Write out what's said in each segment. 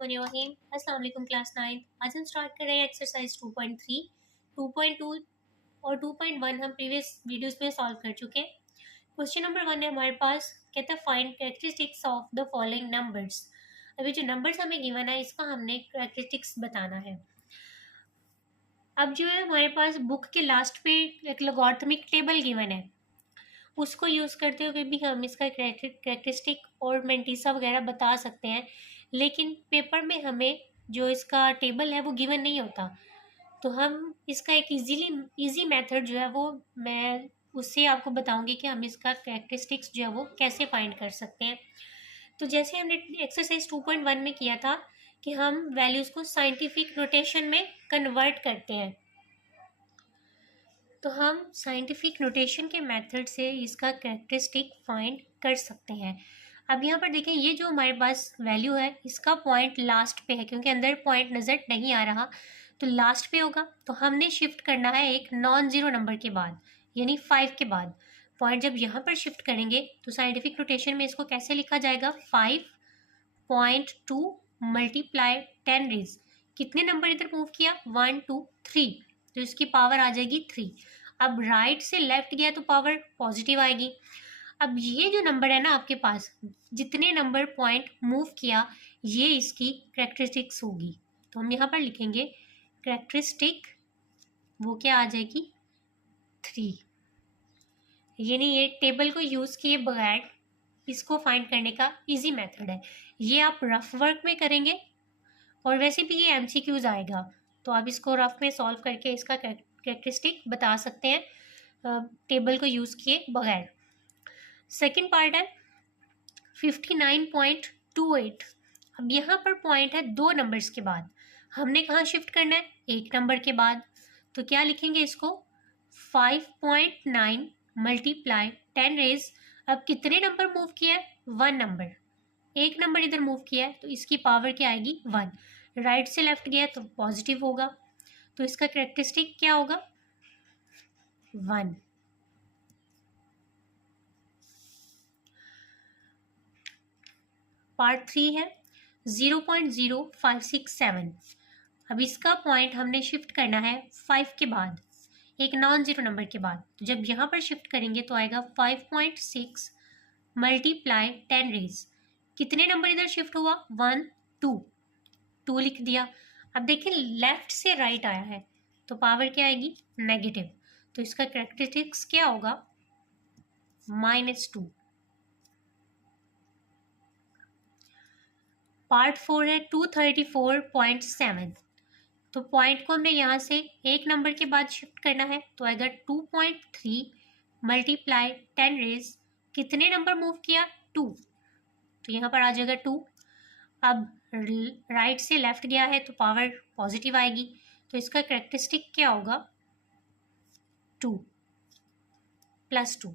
रहीम अस्सलाम वालेकुम क्लास 9। आज हम स्टार्ट कर रहे हैं एक्सरसाइज 2.3, 2.2 और 2.1 हम प्रीवियस वीडियोस में सॉल्व कर चुके हैं। क्वेश्चन नंबर 1 है हमारे पास, कहता है find characteristics of the following numbers. अभी जो नंबर्स हमें गिवन है इसका हमने कैरेक्टरिस्टिक्स बताना है। अब जो है हमारे पास बुक के लास्ट पे एक लॉगरिथमिक टेबल गिवन है, उसको यूज़ करते हुए भी हम इसका कैरेक्टरिस्टिक और मेंटीसा वगैरह बता सकते हैं, लेकिन पेपर में हमें जो इसका टेबल है वो गिवन नहीं होता। तो हम इसका एक इजी मेथड जो है वो मैं उससे आपको बताऊंगी कि हम इसका कैरेक्टरिस्टिक्स जो है वो कैसे फाइंड कर सकते हैं। तो जैसे हमने एक्सरसाइज 2.1 में किया था कि हम वैल्यूज़ को साइंटिफिक नोटेशन में कन्वर्ट करते हैं, तो हम साइंटिफिक नोटेशन के मेथड से इसका कैरेक्टरिस्टिक फाइंड कर सकते हैं। अब यहाँ पर देखें, ये जो हमारे पास वैल्यू है इसका पॉइंट लास्ट पे है, क्योंकि अंदर पॉइंट नज़र नहीं आ रहा तो लास्ट पे होगा। तो हमने शिफ्ट करना है एक नॉन ज़ीरो नंबर के बाद, यानी 5 के बाद। पॉइंट जब यहाँ पर शिफ्ट करेंगे तो साइंटिफिक नोटेशन में इसको कैसे लिखा जाएगा, 5.2 मल्टीप्लाई 10 रेज। कितने नंबर इधर मूव किया, 1 2 3, तो इसकी पावर आ जाएगी 3। अब राइट से लेफ्ट गया तो पावर पॉजिटिव आएगी। अब ये जो नंबर है ना आपके पास, जितने नंबर पॉइंट मूव किया ये इसकी कैरेक्टरिस्टिक्स होगी। तो हम यहाँ पर लिखेंगे कैरेक्टरिस्टिक, वो क्या आ जाएगी, 3। यानी ये टेबल को यूज़ किए बगैर इसको फाइंड करने का इजी मेथड है। ये आप रफ वर्क में करेंगे और वैसे भी ये MCQs आएगा, तो आप इसको रफ में सॉल्व करके इसका कैरेक्टरिस्टिक बता सकते हैं टेबल को यूज़ किए बगैर। सेकंड पार्ट है 59.28। अब यहाँ पर पॉइंट है 2 नंबर्स के बाद, हमने कहाँ शिफ्ट करना है, 1 नंबर के बाद। तो क्या लिखेंगे इसको, 5.9 मल्टीप्लाई 10 रेज। अब कितने नंबर मूव किया है, 1 नंबर, 1 नंबर इधर मूव किया है तो इसकी पावर क्या आएगी, 1। राइट से लेफ्ट गया तो पॉजिटिव होगा, तो इसका कैरेक्टरिस्टिक क्या होगा, 1। पार्ट 3 है 0.0567। अब इसका पॉइंट हमने शिफ्ट करना है 5 के बाद, एक नॉन जीरो नंबर के बाद। तो जब यहाँ पर शिफ्ट करेंगे तो आएगा 5.6 मल्टीप्लाई 10 रेज। कितने नंबर इधर शिफ्ट हुआ, 1 2 लिख दिया। अब देखिए लेफ्ट से राइट आया है तो पावर क्या आएगी, नेगेटिव। तो इसका कैरेक्टरिस्टिक्स क्या होगा, -2। पार्ट 4 है 234.7। तो पॉइंट को हमने यहाँ से 1 नंबर के बाद शिफ्ट करना है तो आएगा 2.3 मल्टीप्लाई 10 रेज। कितने नंबर मूव किया, 2, तो यहाँ पर आ जाएगा 2। अब राइट से लेफ्ट गया है तो पावर पॉजिटिव आएगी, तो इसका कैरेक्टरिस्टिक क्या होगा, 2 + 2।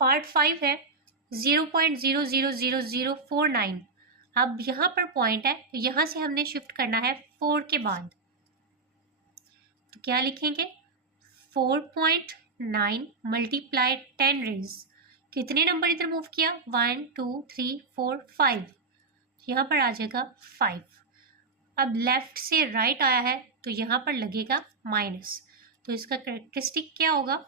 पार्ट 5 है 0.000049। अब यहाँ पर पॉइंट है तो यहाँ से हमने शिफ्ट करना है 4 के बाद। तो क्या लिखेंगे, 4.9 मल्टीप्लाई 10 रेज। कितने नंबर इधर मूव किया, 1 2 3 4 5, यहाँ पर आ जाएगा 5। अब लेफ्ट से राइट आया है तो यहाँ पर लगेगा माइनस, तो इसका कैरेक्टरिस्टिक क्या होगा,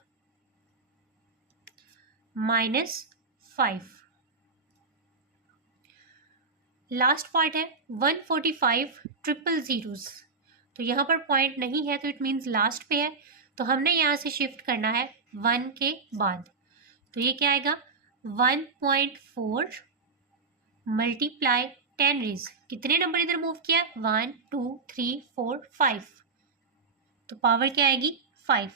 -5। लास्ट पार्ट है 145 ट्रिपल जीरोस। तो यहाँ पर पॉइंट नहीं है तो इट मीन्स लास्ट पे है, तो हमने यहाँ से शिफ्ट करना है 1 के बाद। तो ये क्या आएगा, 1.4 मल्टीप्लाई 10 रेज। कितने नंबर इधर मूव किया, 1 2 3 4 5, तो पावर क्या आएगी, 5।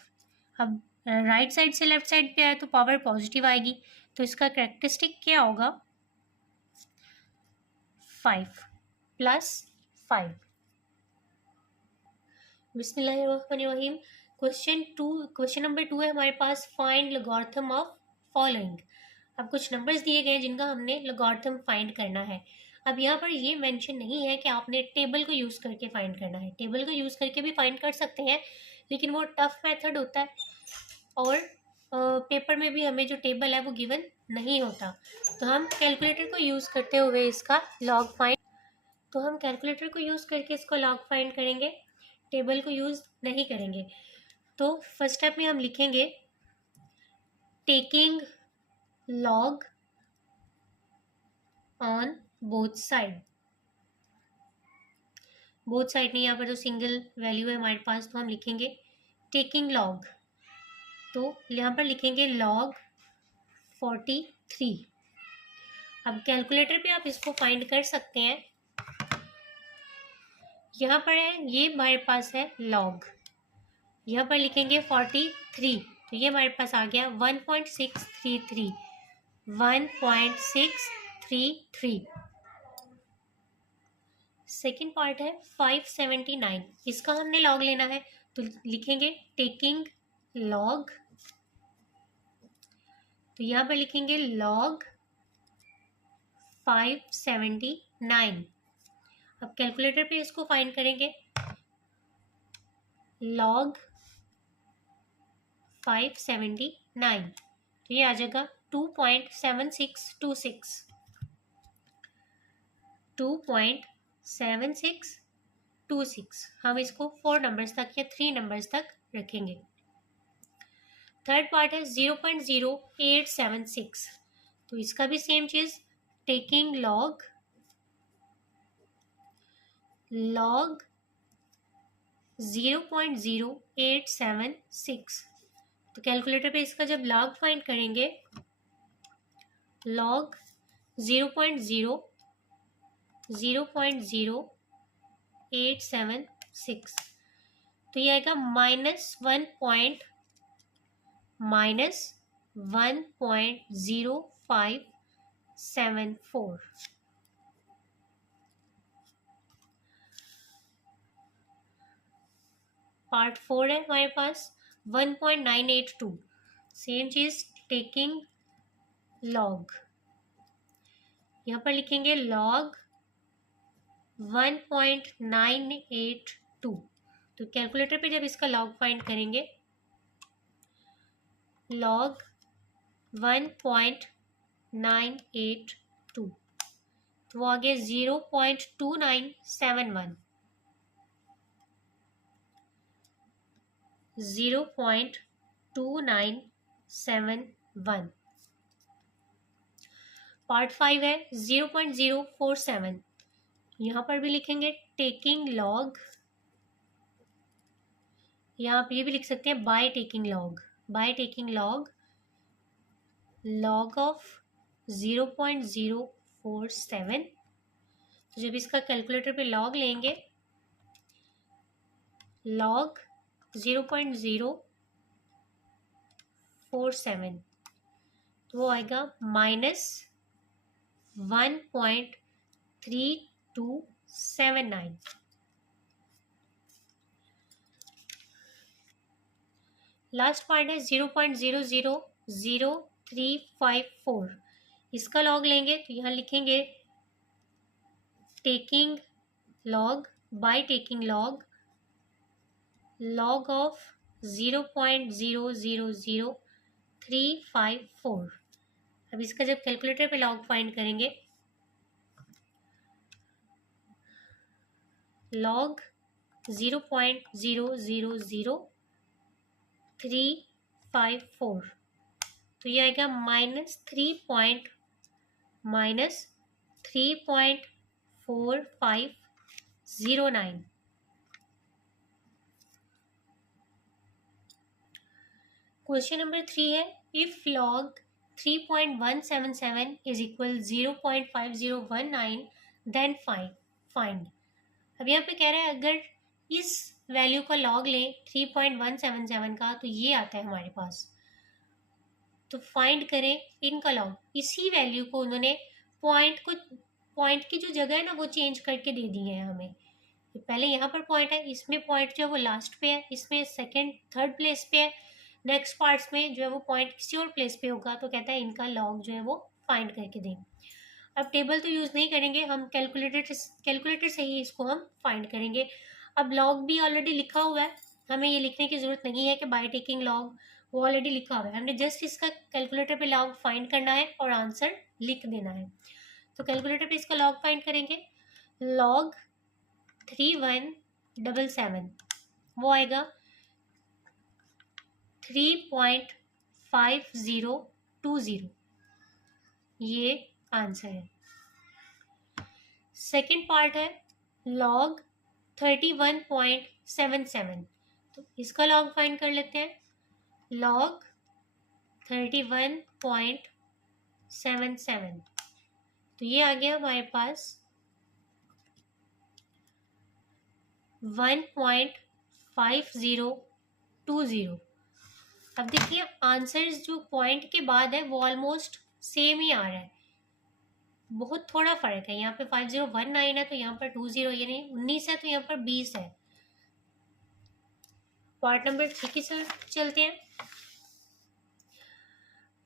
अब राइट साइड से लेफ्ट साइड पे आए तो पावर पॉजिटिव आएगी, तो इसका कैरेक्टरिस्टिक क्या होगा, 5 + 5। बिस्मिल्लाहिर्रहमानिर्रहीम। क्वेश्चन नंबर 2 है हमारे पास, फाइंड लॉगरिथम ऑफ फॉलोइंग। अब कुछ नंबर्स दिए गए हैं जिनका हमने लॉगरिथम फाइंड करना है। अब यहाँ पर ये मेंशन नहीं है कि आपने टेबल को यूज़ करके फाइंड करना है, टेबल को यूज़ करके भी फाइंड कर सकते हैं लेकिन वो टफ मेथड होता है और पेपर में भी हमें जो टेबल है वो गिवन नहीं होता, तो हम कैलकुलेटर को यूज़ करते हुए इसका लॉग फाइंड करेंगे, टेबल को यूज़ नहीं करेंगे। तो फर्स्ट स्टेप में हम लिखेंगे taking log on both side नहीं, यहाँ पर जो सिंगल वैल्यू है हमारे पास, तो हम लिखेंगे टेकिंग लॉग, तो यहाँ पर लिखेंगे log 43। अब कैलकुलेटर पे आप इसको फाइंड कर सकते हैं, यहाँ पर है ये हमारे पास है log, यहाँ पर लिखेंगे 43, तो ये हमारे पास आ गया 1.633। सेकेंड पार्ट है 579, इसका हमने log लेना है, तो लिखेंगे टेकिंग log, तो यहाँ पर लिखेंगे log 579। अब कैलकुलेटर पे इसको फाइंड करेंगे, log 579, तो ये आ जाएगा 2.7626। हम इसको 4 नंबर्स तक या 3 नंबर्स तक रखेंगे। थर्ड पार्ट है 0.0876, तो इसका भी सेम चीज, टेकिंग log 0.0876, तो कैलकुलेटर पे इसका जब log फाइंड करेंगे, log 0.0876, तो ये आएगा -1.0574। पार्ट 4 है हमारे पास 1.982, सेम चीज, टेकिंग log, यहाँ पर लिखेंगे log 1.982, तो कैलकुलेटर पे जब इसका log फाइंड करेंगे, log 1.982, तो वो आ गया 0.2971, 0.2971। पार्ट 5 है 0.047, यहाँ पर भी लिखेंगे टेकिंग log, यहाँ आप ये भी लिख सकते हैं by taking log log of 0.047, तो जब इसका कैलकुलेटर पे log लेंगे, log 0.047, तो वो आएगा -1.3279। लास्ट पार्ट है 0.000354, इसका log लेंगे, तो यहाँ लिखेंगे taking log by taking log log of 0.000354। अब इसका जब कैलकुलेटर पे log फाइंड करेंगे, log 0.000354, तो ये आएगा -3.4509। क्वेश्चन नंबर 3 है if log 3.177 is equal 0.5019 then find. अब यहाँ पे कह रहा है अगर इस वैल्यू का log लें 3.177 का, तो ये आता है हमारे पास, तो फाइंड करें इनका log। इसी वैल्यू को उन्होंने पॉइंट की जो जगह है ना वो चेंज करके दे दी है हमें। पहले यहाँ पर पॉइंट है, इसमें पॉइंट जो है वो लास्ट पे है, इसमें थर्ड प्लेस पे है, नेक्स्ट पार्ट्स में जो है वो पॉइंट किसी और प्लेस पे होगा, तो कहता है इनका log जो है वो फाइंड करके दें। अब टेबल तो यूज़ नहीं करेंगे, हम कैलकुलेटर से ही इसको हम फाइंड करेंगे। अब log भी ऑलरेडी लिखा हुआ है, हमें ये लिखने की ज़रूरत नहीं है कि बाय टेकिंग log वो ऑलरेडी लिखा हुआ है, हमने जस्ट इसका कैलकुलेटर पे लॉग फाइंड करना है और आंसर लिख देना है। तो कैलकुलेटर पे इसका लॉग फाइंड करेंगे, लॉग 3177 वो आएगा 3.5020, ये आंसर है। सेकेंड पार्ट है लॉग 31.77, तो इसका लॉग फाइंड कर लेते हैं, लॉग 31.77, तो ये आ गया हमारे पास 1.5020। अब देखिए आंसर्स जो पॉइंट के बाद है वो ऑलमोस्ट सेम ही आ रहा है, बहुत थोड़ा फर्क है। यहाँ पे 5019 है तो यहाँ पर 20, यानी 19 है तो यहाँ पर 20 है। पार्ट नंबर 3 की तरफ चलते हैं।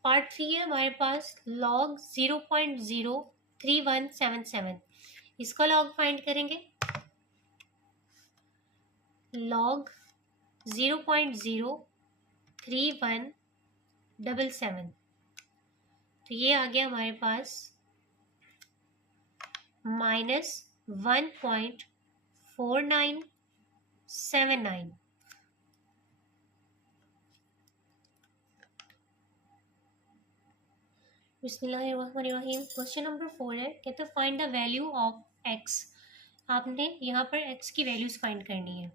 पार्ट 3 है हमारे पास लॉग 0.03177, इसका लॉग फाइंड करेंगे, लॉग 0.03177, तो ये आ गया हमारे पास -1.4979। बिस्मिल्लाहिर्रहमानिर्रहीम। क्वेश्चन नंबर 4 है, कहते find the value of x. आपने यहाँ पर एक्स की वैल्यूज फाइंड करनी है।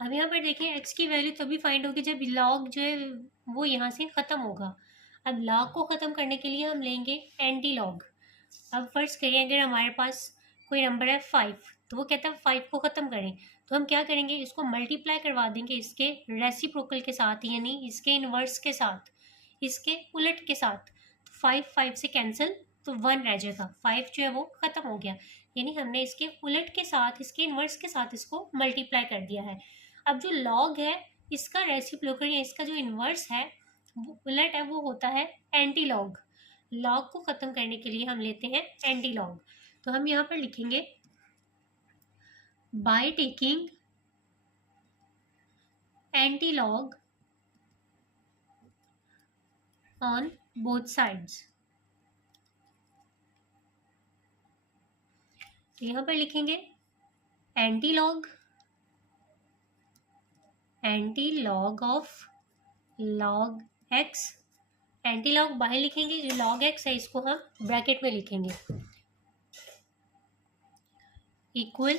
अब यहाँ पर देखिए एक्स की वैल्यू तभी फाइंड होगी जब लॉग जो है वो यहाँ से ख़त्म होगा। अब लॉग को ख़त्म करने के लिए हम लेंगे एंटी लॉग। अब फर्स्ट करिए अगर हमारे पास कोई नंबर है 5, तो वो कहता है 5 को ख़त्म करें, तो हम क्या करेंगे, इसको मल्टीप्लाई करवा देंगे इसके रेसिप्रोकल के साथ, यानी इसके इन्वर्स के साथ, इसके उलट के साथ। 5 5 से कैंसिल, तो 1 रह जाएगा, 5 जो है वो ख़त्म हो गया, यानी हमने इसके उलट के साथ, इसके इन्वर्स के साथ इसको मल्टीप्लाई कर दिया है। अब जो लॉग है इसका रेसिप्रोकल या इसका जो इन्वर्स है वो उलट है, वो होता है एंटी लॉग। लॉग को ख़त्म करने के लिए हम लेते हैं एंटी लॉग। तो हम यहाँ पर लिखेंगे by taking antilog on both sides. तो यहाँ पर लिखेंगे antilog of log x. Anti log बाहर लिखेंगे, जो लॉग एक्स है इसको हम ब्रैकेट में लिखेंगे, इक्वल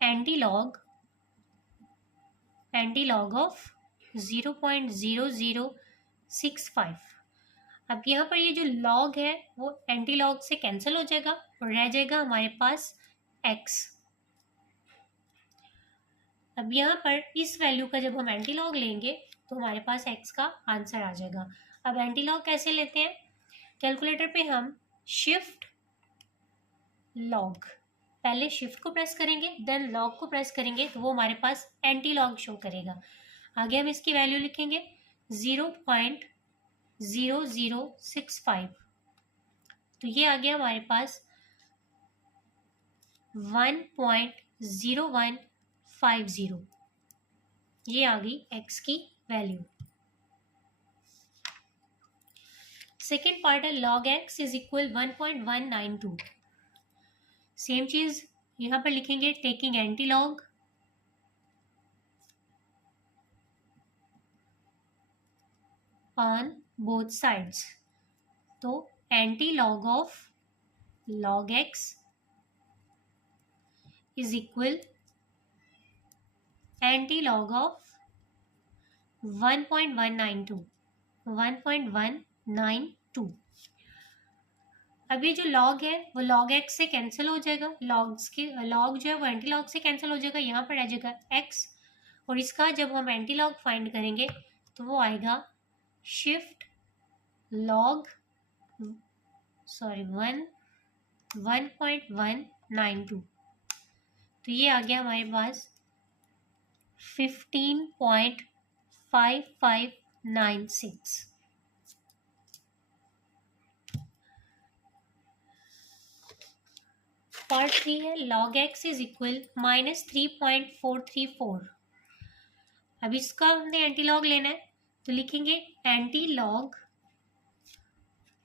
एंटी लॉग ऑफ 0.0065। अब यहाँ पर ये जो लॉग है वो एंटी लॉग से कैंसिल हो जाएगा और रह जाएगा हमारे पास x। अब यहाँ पर इस वैल्यू का जब हम एंटी लॉग लेंगे तो हमारे पास x का आंसर आ जाएगा। अब एंटी लॉग कैसे लेते हैं, कैलकुलेटर पे हम शिफ्ट लॉग, पहले शिफ्ट को प्रेस करेंगे देन लॉग को प्रेस करेंगे तो वो हमारे पास एंटी लॉग शो करेगा। आगे हम इसकी वैल्यू लिखेंगे 0.0065, तो ये आ गया हमारे पास 1.0150, ये आ गई x की वैल्यू। सेकेंड पार्ट है log x is equal 1.192। Same चीज यहाँ पर लिखेंगे taking antilog on both sides, तो antilog of log x is equal antilog of 1.192। अब ये जो लॉग है वो log x से कैंसिल हो जाएगा, लॉग जो है वो एंटी लॉग से कैंसिल हो जाएगा, यहाँ पर आ जाएगा x, और इसका जब हम एंटी लॉग फाइंड करेंगे तो वो आएगा शिफ्ट लॉग 1.192, तो ये आ गया हमारे पास 15.5596। पार्ट 3 है log x इज इक्वल -3.434। अब इसका हमने एंटी लॉग लेना है, तो लिखेंगे antilog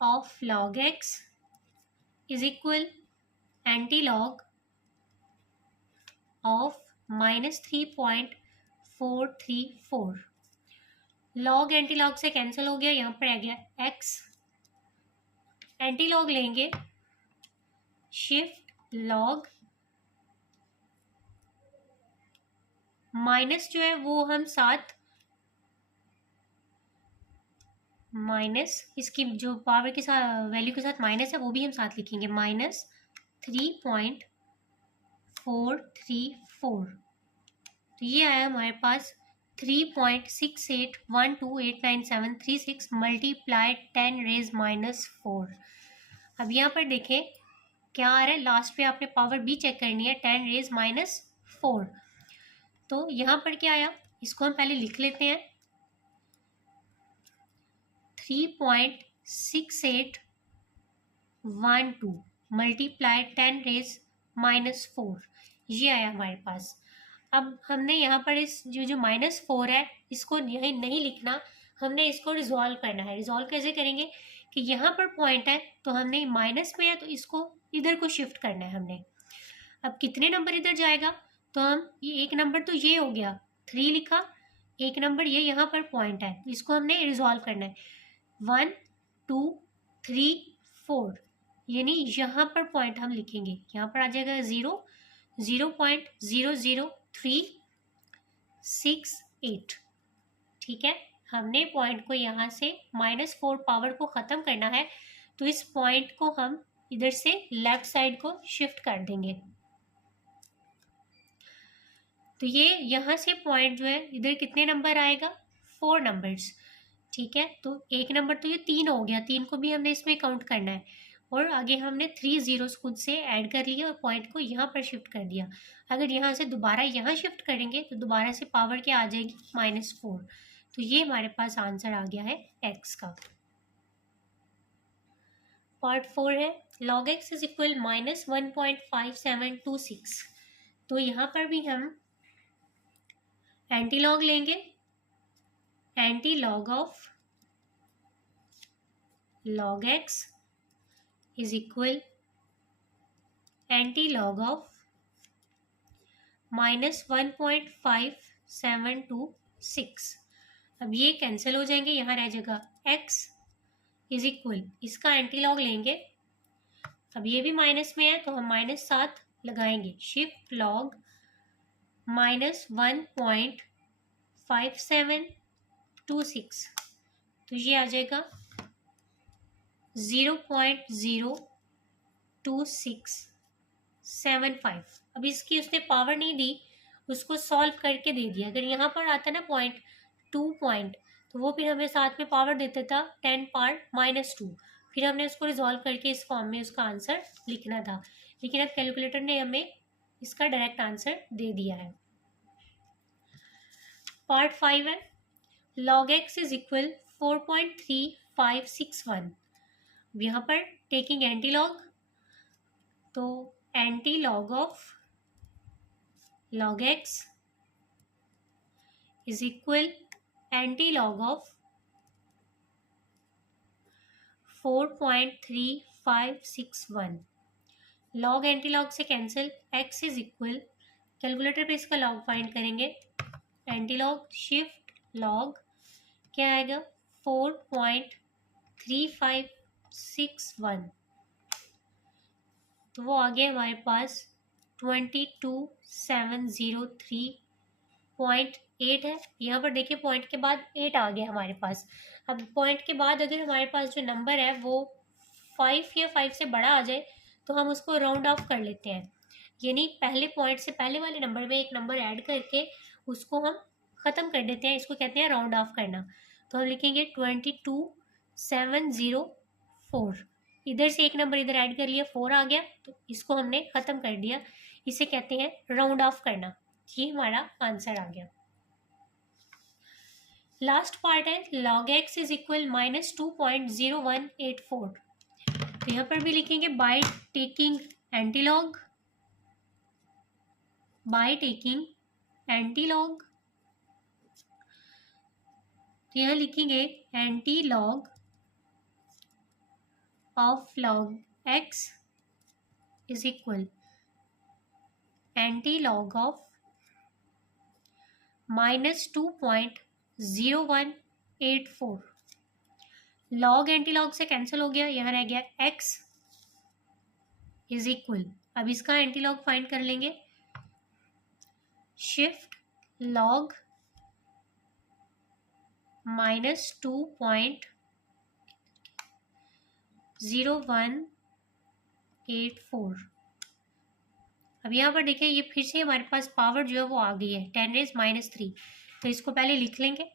of log x is equal antilog of -3.434। Log antilog से कैंसिल हो गया, यहाँ पर आ गया x। एंटी लॉग लेंगे, शिफ्ट लॉग, माइनस जो है वो हम साथ, माइनस इसकी जो पावर के साथ वैल्यू के साथ माइनस है वो भी हम साथ लिखेंगे, -3.434। तो ये आया हमारे पास 3.68128973 मल्टीप्लाई 10⁻⁻⁴। अब यहाँ पर देखें क्या आ रहा है, लास्ट पे आपने पावर भी चेक करनी है, 10⁻⁴। तो यहाँ पर क्या आया, इसको हम पहले लिख लेते हैं, 3.6812 मल्टीप्लाई 10⁻⁻⁴, ये आया हमारे पास। अब हमने यहाँ पर इस जो -4 है इसको यही नहीं लिखना, हमने इसको रिजॉल्व करना है। रिजॉल्व कैसे करेंगे कि यहाँ पर पॉइंट है तो हमने माइनस में है तो इसको इधर को शिफ्ट करना है हमने। अब कितने नंबर इधर जाएगा, तो हम ये एक नंबर तो ये हो गया 3 लिखा, एक नंबर ये यहाँ पर पॉइंट है तो इसको हमने रिजॉल्व करना है, 1 2 3 4, यानी यहाँ पर पॉइंट हम लिखेंगे, यहाँ पर आ जाएगा 0.00368। ठीक है, हमने पॉइंट को यहाँ से -4 पावर को ख़त्म करना है तो इस पॉइंट को हम इधर से लेफ्ट साइड को शिफ्ट कर देंगे। तो ये यहाँ से पॉइंट जो है इधर कितने नंबर आएगा, 4 नंबर्स। ठीक है, तो एक नंबर तो ये 3 हो गया, 3 को भी हमने इसमें काउंट करना है और आगे हमने 3 जीरोस खुद से ऐड कर लिए और पॉइंट को यहाँ पर शिफ्ट कर दिया। अगर यहाँ से दोबारा यहाँ शिफ्ट करेंगे तो दोबारा से पावर क्या आ जाएगी, -4। तो ये हमारे पास आंसर आ गया है x का। पार्ट 4 है log x इज इक्वल -1.5726। तो यहाँ पर भी हम एंटी लॉग लेंगे, anti log of log x is equal antilog of -1.5726। अब ये कैंसिल हो जाएंगे, यहाँ रह जाएगा x इज इक्वल, इसका एंटी लॉग लेंगे, अब ये भी माइनस में है तो हम -7 लगाएंगे, शिफ्ट लॉग -1.5726, तो ये आ जाएगा 0.02675। अब इसकी उसने पावर नहीं दी, उसको सॉल्व करके दे दिया। अगर यहाँ पर आता ना पॉइंट 2 पॉइंट तो वो फिर हमें साथ में पावर देता था 10 पावर -2, फिर हमने उसको रिजॉल्व करके इस फॉर्म में उसका आंसर लिखना था, लेकिन अब कैलकुलेटर ने हमें इसका डायरेक्ट आंसर दे दिया है। पार्ट 5 है log x इज इक्वल 4.3561। यहाँ पर टेकिंग एंटी लॉग, तो antilog of log x is equal antilog of 4.3561। Log antilog से cancel, x is equal, calculator पे इसका लॉग फाइंड करेंगे, एंटी लॉग शिफ्ट लॉग क्या आएगा 4.3561, तो वो आ गया हमारे पास 22703.8 है। यहाँ पर देखिए पॉइंट के बाद 8 आ गया हमारे पास। अब पॉइंट के बाद अगर हमारे पास जो नंबर है वो 5 या 5 से बड़ा आ जाए तो हम उसको राउंड ऑफ कर लेते हैं, यानी पहले पॉइंट से पहले वाले नंबर में एक नंबर ऐड करके उसको हम ख़त्म कर देते हैं, इसको कहते हैं राउंड ऑफ करना। तो हम लिखेंगे 22704, इधर से एक नंबर इधर ऐड कर लिया, 4 आ गया तो इसको हमने ख़त्म कर दिया, इसे कहते हैं राउंड ऑफ करना। ये हमारा आंसर आ गया। लास्ट पार्ट है log x इज इक्वल -2.0184। तो यहाँ पर भी लिखेंगे by taking antilog, by taking antilog तो यहाँ लिखेंगे एंटी लॉग ऑफ लॉग x is equal antilog of -2.0184। Log antilog से कैंसिल हो गया, यहाँ रह गया x इज इक्वल, अब इसका एंटी लॉग फाइंड कर लेंगे, शिफ्ट लॉग -2.0184। अब यहाँ पर देखिए ये फिर से हमारे पास पावर जो है वो आ गई है 10⁻³ तो इसको पहले लिख लेंगे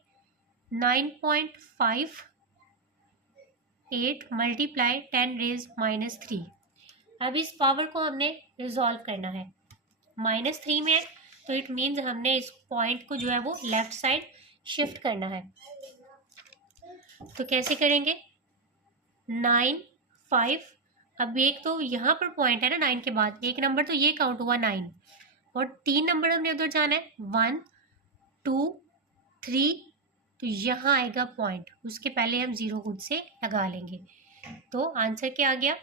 9.58 मल्टीप्लाई 10⁻³ अब इस पावर को हमने रिजॉल्व करना है, -3 में है तो इट मीन्स हमने इस पॉइंट को जो है वो लेफ्ट साइड शिफ्ट करना है। तो कैसे करेंगे, 9 5, अब एक तो यहाँ पर पॉइंट है ना 9 के बाद, एक नंबर तो ये काउंट हुआ 9 और 3 नंबर हमने उधर जाना है 1 2 3, तो यहाँ आएगा पॉइंट, उसके पहले हम 0 खुद से लगा लेंगे। तो आंसर क्या आ गया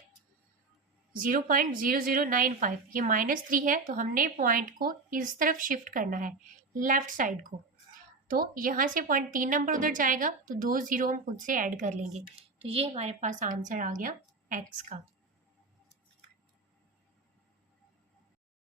0.0095। ये -3 है तो हमने पॉइंट को इस तरफ शिफ्ट करना है लेफ्ट साइड को, तो यहाँ से पॉइंट 3 नंबर उधर जाएगा तो 2 0 हम खुद से ऐड कर लेंगे। तो ये हमारे पास आंसर आ गया x का।